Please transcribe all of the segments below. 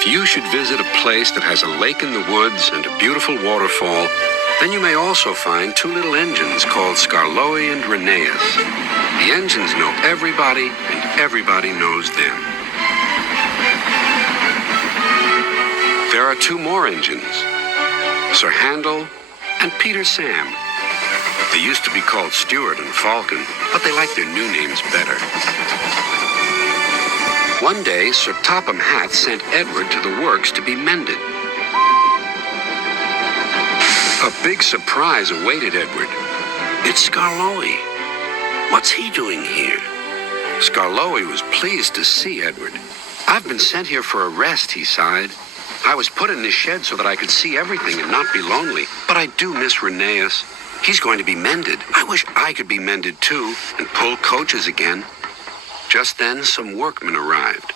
If you should visit a place that has a lake in the woods and a beautiful waterfall, then you may also find two little engines called Skarloey and Rheneas. The engines know everybody, and everybody knows them. There are two more engines, Sir Handel and Peter Sam. They used to be called Stuart and Falcon, but they like their new names better. One day, Sir Topham Hatt sent Edward to the works to be mended. A big surprise awaited Edward. It's Skarloey. What's he doing here? Skarloey was pleased to see Edward. I've been sent here for a rest, he sighed. I was put in this shed so that I could see everything and not be lonely, but I do miss Rheneas. He's going to be mended. I wish I could be mended too and pull coaches again. Just then, some workmen arrived.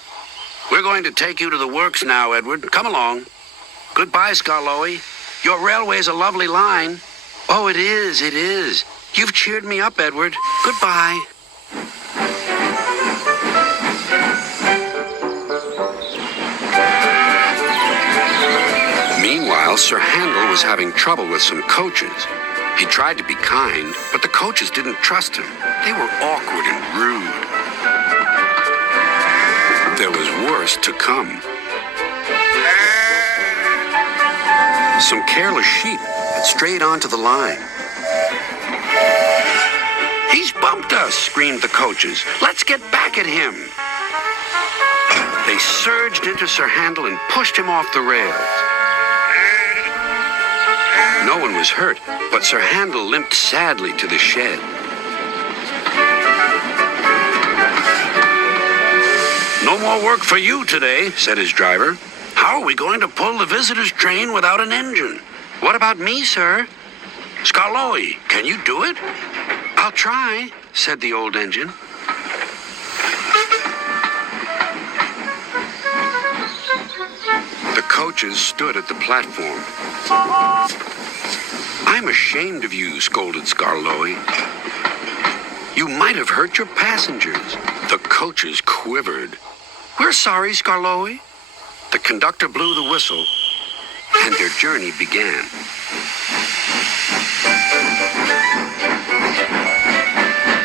We're going to take you to the works now, Edward. Come along. Goodbye, Skarloey. Your railway's a lovely line. Oh, it is, it is. You've cheered me up, Edward. Goodbye. Meanwhile, Sir Handel was having trouble with some coaches. He tried to be kind, but the coaches didn't trust him. They were awkward and rude. There was worse to come. Some careless sheep had strayed onto the line. He's bumped us, screamed the coaches. Let's get back at him. They surged into Sir Handel and pushed him off the rails. No one was hurt, but Sir Handel limped sadly to the shed. No more work for you today, said his driver. How are we going to pull the visitors' train without an engine? What about me, sir? Skarloey, can you do it? I'll try, said the old engine. The coaches stood at the platform. I'm ashamed of you, scolded Skarloey. You might have hurt your passengers. The coaches quivered. We're sorry, Skarloey. The conductor blew the whistle, and their journey began.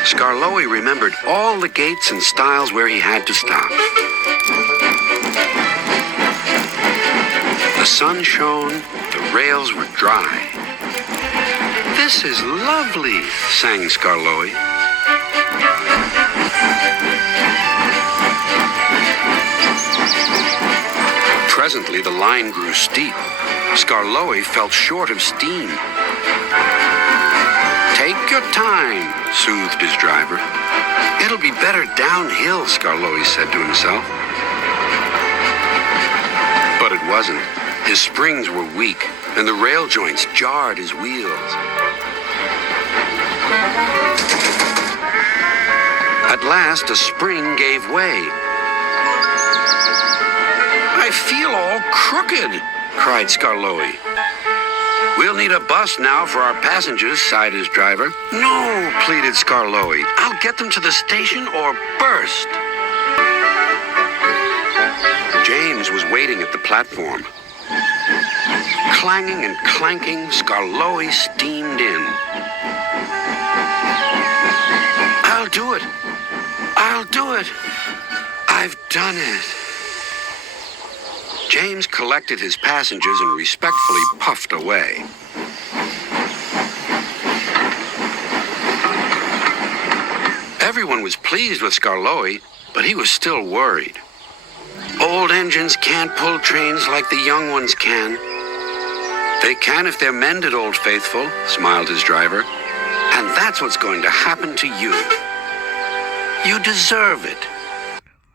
Skarloey remembered all the gates and stiles where he had to stop. The sun shone, the rails were dry. This is lovely, sang Skarloey. Presently, the line grew steep. Skarloey felt short of steam. Take your time, soothed his driver. It'll be better downhill, Skarloey said to himself. But it wasn't. His springs were weak, and the rail joints jarred his wheels. At last, a spring gave way. I feel all crooked, cried Skarloey. We'll need a bus now for our passengers, sighed his driver. No, pleaded Skarloey. I'll get them to the station or burst. James was waiting at the platform. Clanging and clanking, Skarloey steamed in. I'll do it. I'll do it. I've done it. James collected his passengers and respectfully puffed away. Everyone was pleased with Skarloey, but he was still worried. Old engines can't pull trains like the young ones can. They can if they're mended, Old Faithful, smiled his driver. And that's what's going to happen to you. You deserve it.